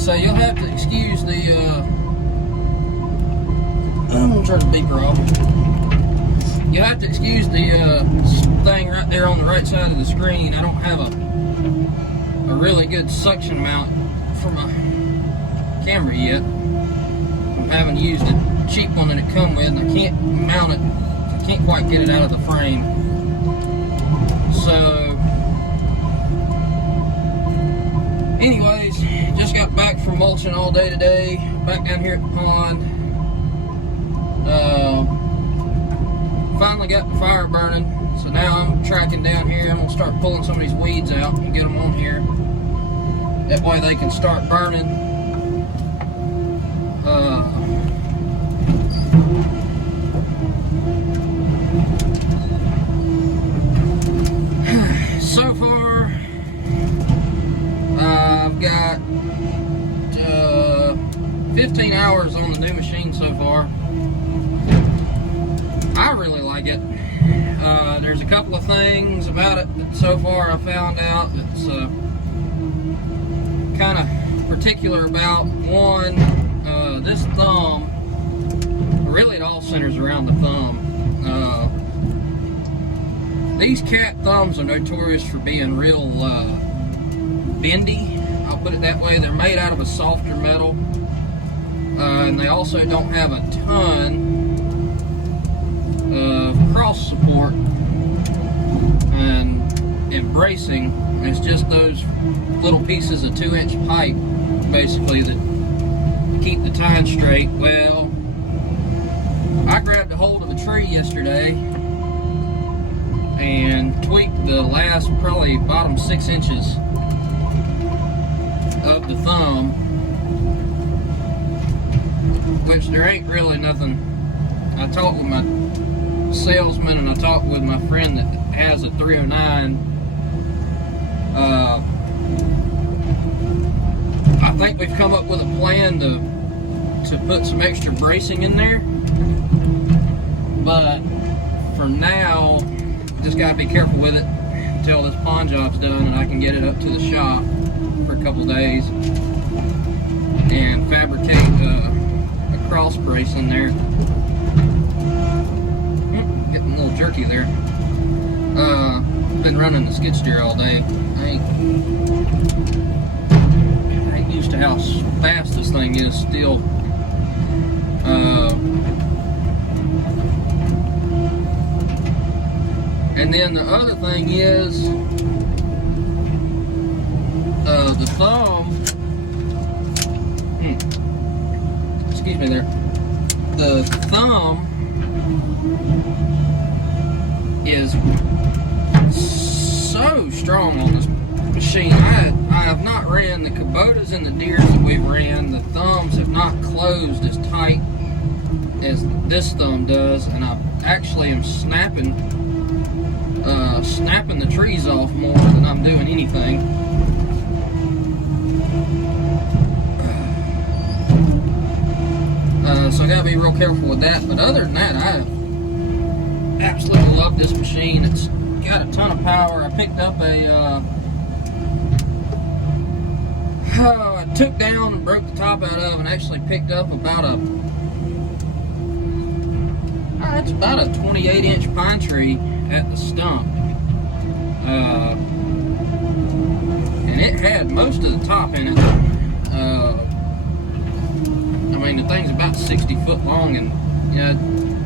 So you'll have to excuse the, I'm gonna turn the beeper off. You'll have to excuse the thing right there on the right side of the screen. I don't have a really good suction mount for my camera yet. I haven't used a cheap one that it come with, and I can't mount it. I can't quite get it out of the frame. So, anyways, just got back from mulching all day today. Back down here at the pond. Finally got the fire burning. So now I'm tracking down here. I'm gonna start pulling some of these weeds out and get them on here. That way they can start burning. So far, I've got 15 hours on the new machine so far. I really like it. There's a couple of things about it that so far I found out that's kind of particular about. One, this thumb, really it all centers around the thumb. These cat thumbs are notorious for being real bendy, I'll put it that way. They're made out of a softer metal, and they also don't have a ton of cross support and bracing. It's just those little pieces of 2-inch pipe basically that keep the tine straight. Well, I grabbed a hold of a tree yesterday and tweaked the last probably bottom 6 inches of the thumb, which there ain't really nothing. I talked with my salesman and I talked with my friend that has a 309. I think we've come up with a plan to put some extra bracing in there, but for now, just gotta be careful with it until this pond job's done and I can get it up to the shop for a couple days and fabricate a cross brace in there. Getting a little jerky there. Been running the skid steer all day. I ain't used to how fast this thing is still. And then the other thing is the thumb. Excuse me there. The thumb is so strong on this machine. I have not ran the Kubotas and the Deeres that we've ran. The thumbs have not closed as tight as this thumb does, and I actually am snapping the trees off more than I'm doing anything. So I gotta be real careful with that. But other than that, I absolutely love this machine. It's got a ton of power. I picked up I took down and broke the top out of and actually picked up about it's about a 28-inch pine tree at the stump. And it had most of the top in it. I mean, the thing's about 60 foot long, and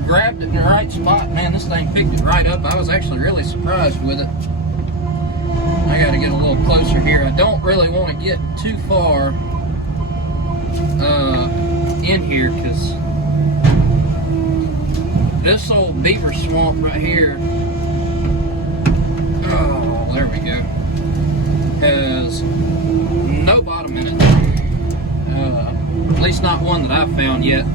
grabbed it in the right spot. Man, this thing picked it right up. I was actually really surprised with it. I got to get a little closer here. I don't really want to get too far in here, because this old beaver swamp right here, oh, there we go, has no bottom in it. At least not one that I've found yet.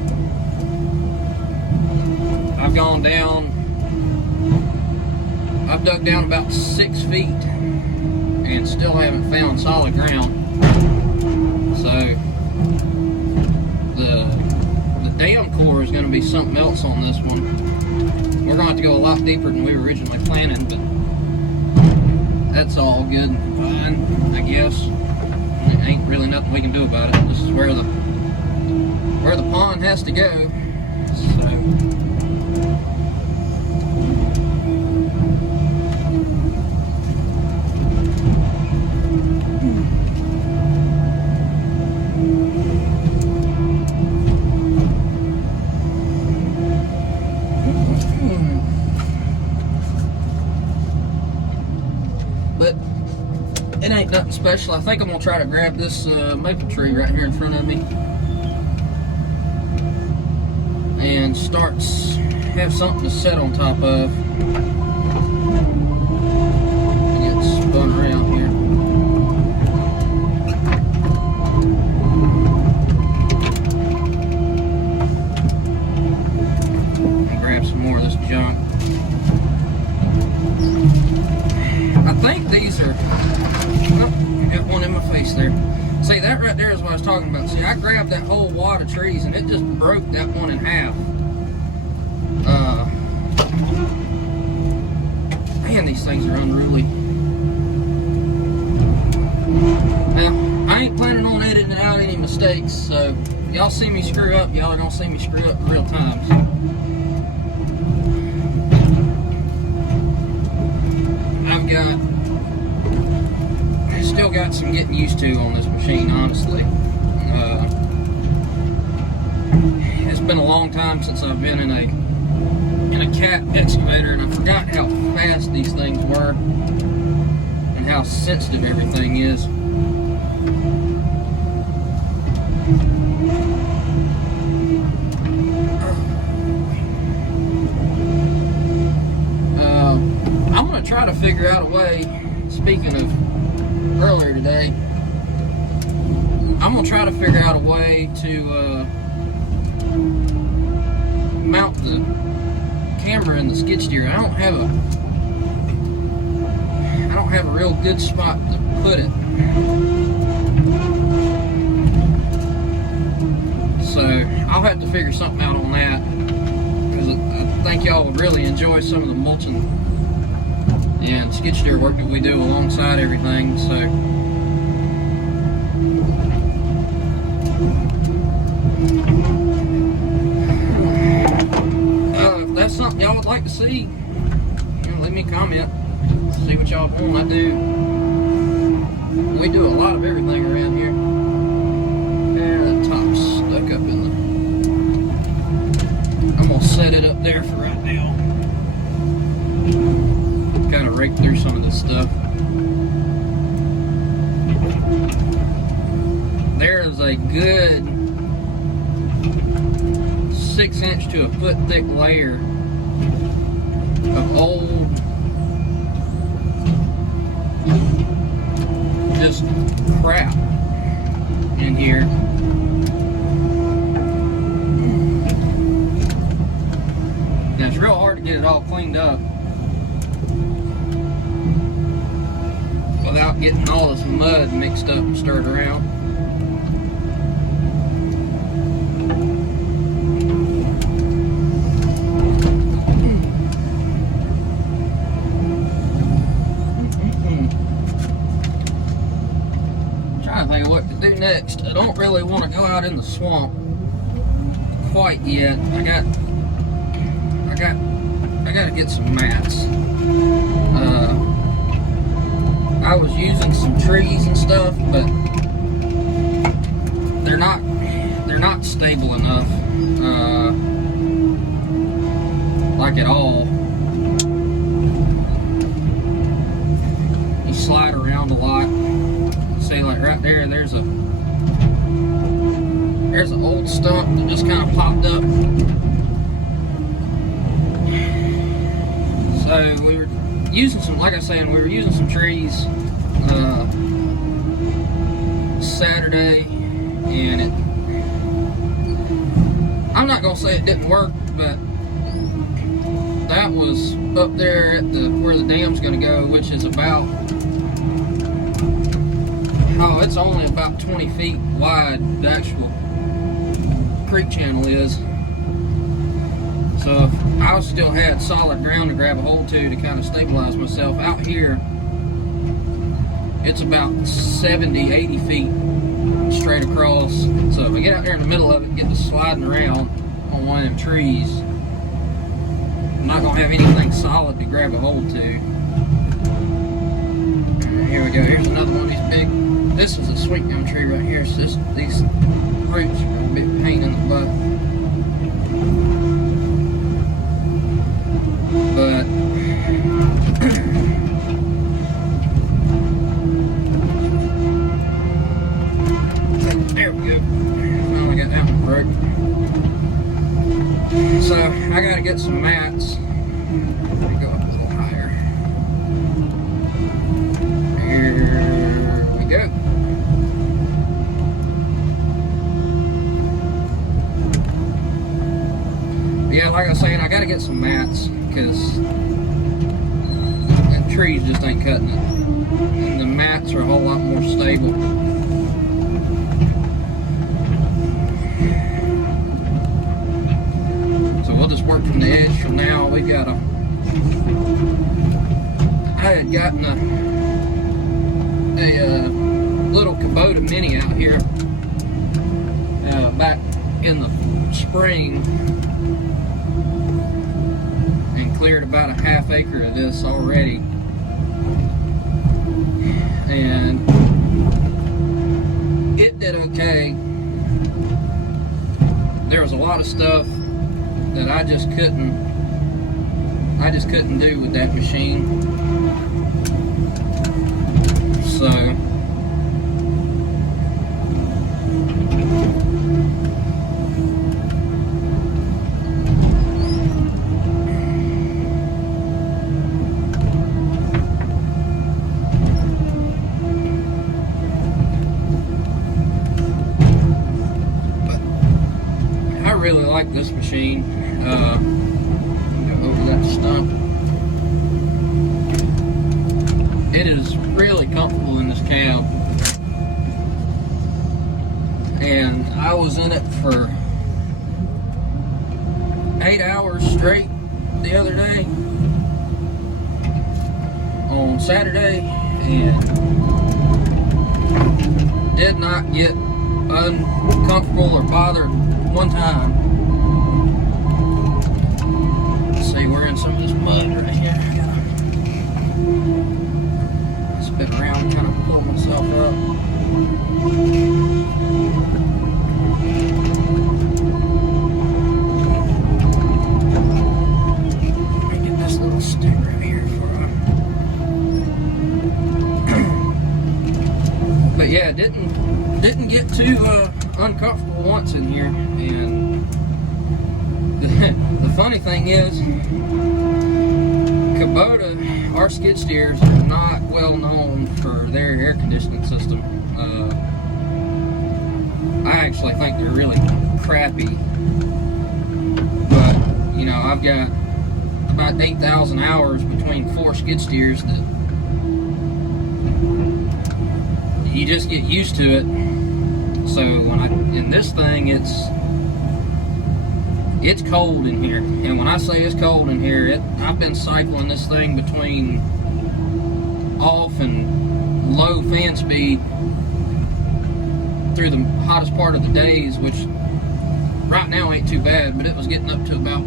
I've gone down, I've dug down about 6 feet and still haven't found solid ground. So the dam core is going to be something else on this one. We're going to have to go a lot deeper than we were originally planning, but that's all good and fine, I guess. There ain't really nothing we can do about it. This is where the pond has to go. So. But it ain't nothing special. I think I'm gonna try to grab this maple tree right here in front of me and have something to set on top of. Get spun around here. And grab some more of this junk. I think these are, oh, I got one in my face there. See, that right there is what I was talking about. See, I grabbed that whole wad of trees and it just broke that one in half. Man, these things are unruly. Now, I ain't planning on editing out any mistakes, so y'all see me screw up, y'all are gonna see me screw up in real time. So. Still got some getting used to on this machine, honestly. It's been a long time since I've been in a cat excavator, and I forgot how fast these things were and how sensitive everything is. I'm gonna try to figure out a way, speaking of earlier today, I'm gonna try to figure out a way to mount the camera in the skid steer. I don't have a real good spot to put it. So I'll have to figure something out on that, because I think y'all will really enjoy some of the mulching and skid steer work that we do alongside everything. So if that's something y'all would like to see, leave me a comment, see what y'all want. We do a lot of everything around here. And the top's stuck up in the, I'm gonna set it up there for right now. Kind of rake through some of this stuff. There's a good 6-inch to a foot thick layer of old, just crap in here. Now it's real hard to get it all cleaned up without getting all this mud mixed up and stirred around. I'm trying to think of what to do next. I don't really want to go out in the swamp quite yet. I gotta get some mats. I was using some trees and stuff, but they're not stable enough, like at all. You slide around a lot. See, like right there, there's an old stump that just kind of popped up. So we were using some, like I was saying, we were using some trees Saturday, and I'm not gonna say it didn't work, but that was up there at where the dam's gonna go, which is about, it's only about 20 feet wide, the actual creek channel is. So if I still had solid ground to grab a hold to kind of stabilize myself out here, it's about 70, 80 feet straight across. So if I get out there in the middle of it and get to sliding around on one of them trees, I'm not gonna have anything solid to grab a hold to. Here we go. Here's another one of these big. This is a sweet gum tree right here. So these roots are gonna be a pain in the butt. But there we go. Finally got that one broke. So I gotta get some mats. Let me go up a little higher. Here we go. Yeah, like I was saying, I gotta get some mats because that trees just ain't cutting it. And the mats are a whole lot more stable. So we'll just work from the edge from now. We got a. I had gotten a little Kubota Mini out here back in the spring. Cleared about a half acre of this already, and it did okay. There was a lot of stuff that I just couldn't do with that machine. So I really like this machine. Go over that stump. It is really comfortable in this cab, and I was in it for 8 hours straight the other day on Saturday, and did not get uncomfortable or bothered one time. Let's see, we're in some of this mud right here. Spin around and kind of pull myself up. Let me get this little stick right here for but yeah, didn't get too uncomfortable once in here. And the funny thing is, Kubota, our skid steers are not well known for their air conditioning system. I actually think they're really crappy. But you know, I've got about 8,000 hours between 4 skid steers that you just get used to it. So in this thing, it's cold in here, and when I say it's cold in here, I've been cycling this thing between off and low fan speed through the hottest part of the days, which right now ain't too bad, but it was getting up to about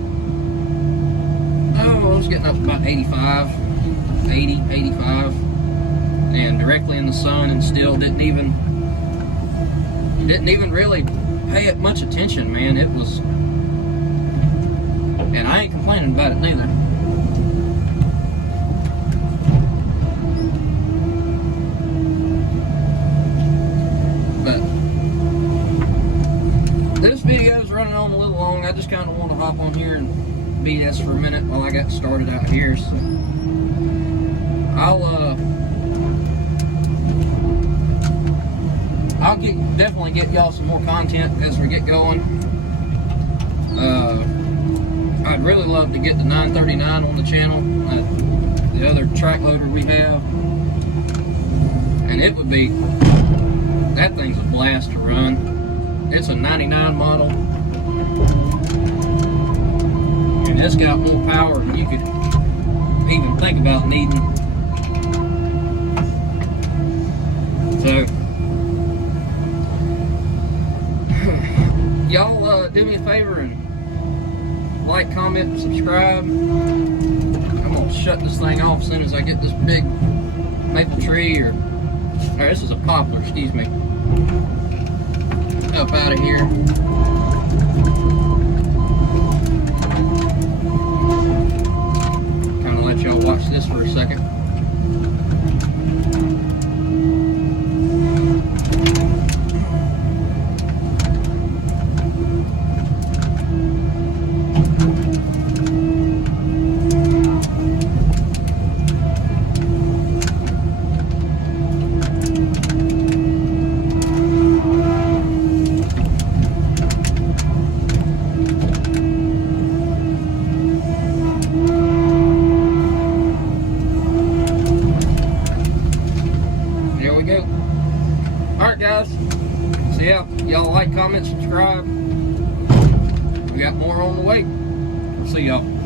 85, 80, 85, and directly in the sun, and still didn't even really pay it much attention, man. It was, and I ain't complaining about it neither. But this video is running on a little long. I just kind of want to hop on here and BS for a minute while I got started out here. So I'll definitely get y'all some more content as we get going. I'd really love to get the 939 on the channel, the other track loader we have, and it would be, that thing's a blast to run. It's a 99 model, and it's got more power than you could even think about needing. So, y'all do me a favor and like, comment, subscribe. I'm gonna shut this thing off as soon as I get this big maple tree, or this is a poplar, excuse me, up out of here. Kind of let y'all watch this for a second. Alright guys, so yeah, y'all like, comment, subscribe. We got more on the way. See y'all.